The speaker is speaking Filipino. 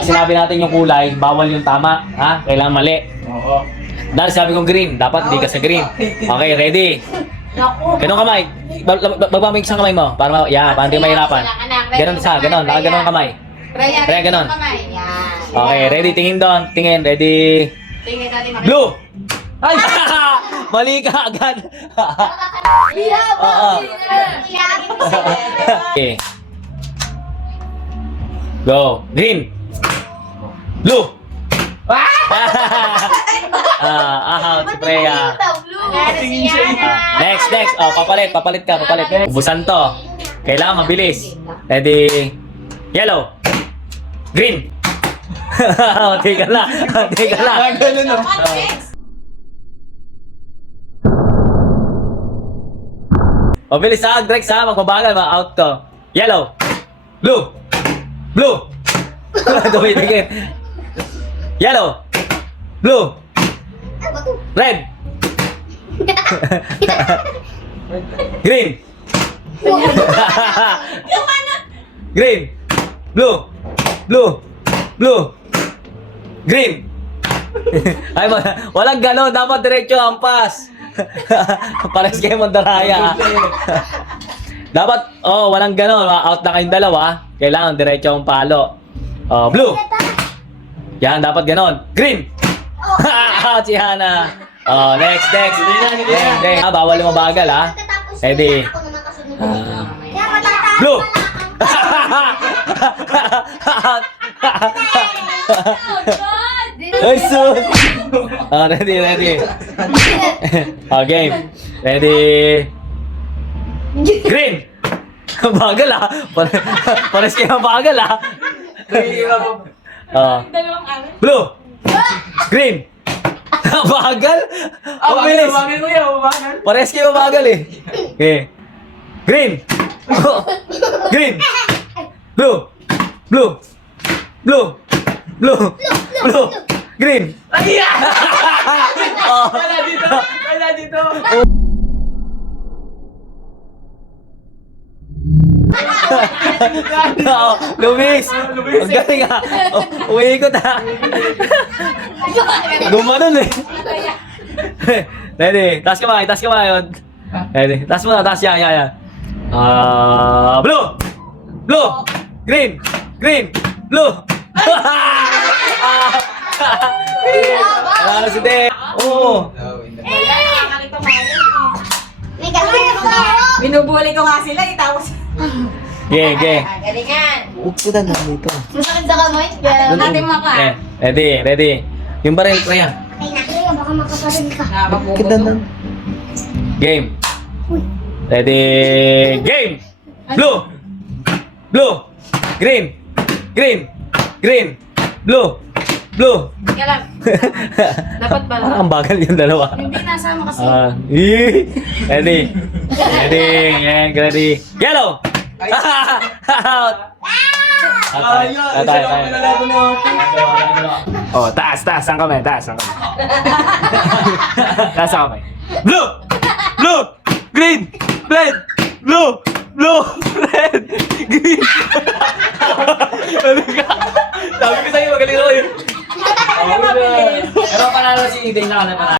Pag sinabi natin yung kulay, bawal yung tama. Ha? Kailangan mali. Oo. Dahil sabi kong green, dapat hindi ka sa green. Okay, ready? Ganun kamay. Magbamig sa kamay mo. Para hindi mahirapan. Ganun isa, ganun. Ganun kamay. Kaya ganun. Okay, ready? Tingin doon. Tingin, ready? Tingin natin makita. Blue! Ay! Mali ka agad. Oo. Okay. Go. Green. Blue. Out, Freya. Next. Oh, papalit ka. Ubusan to. Kailangan mabilis. Ready? Yellow. Green. Teka lang. Ganun o. Mabilis ha, Drex ha, magbabagal, out to. Yellow. Blue. Dumitigil. Yellow. Blue. Red. Green. Green. Blue. Green. Ay, walang gano'n. Dapat diretso ang pass. Pares kayo mandaraya. Dapat, walang gano'n. Out na kayong dalawa. Kailangan diretso ang palo. Blue. Yan, dapat gano'n. Green. Out si Hana. Next. Bawal yung mabagal, ha? Ready? Blue. Ay, sus! Ready. Game. Ready. Green! Bagal ah! Pares kayo bagal ah! Blue! Green! Bagal? Mabilis! Pares kayo bagal eh! Okay. Green! Green! Blue! Green! Wala dito. Lumis! Ang galing ah! Umiikot ah! Gumanon eh! Ready? Taas kamay! Ready? Taas mo na! Yan! Blue! Green! Blue! Wala na si De! Oo! Binubuli ko nga sila, tapos... Ge! Galingan. Uputan na dito. Masakit sa kamay. Kaya natin maka. Ready? Yung baril, Freya. Baka makaparin ka. Game. Ready? Game! Blue! Green! Blue! Teka lang. Dapat ba? Parang ang bagal yung dalawa. Hindi, nasama kasi. Ready? Ready? Yellow! Out! Ayun, isa lang pinalaban natin. Taas ang kamay. Taas ang kamay. Blue! Green! Red! Blue! Red! Green! Sabi ko sa'yo, magaling ako yun. Pero panalo si Eden na ka na.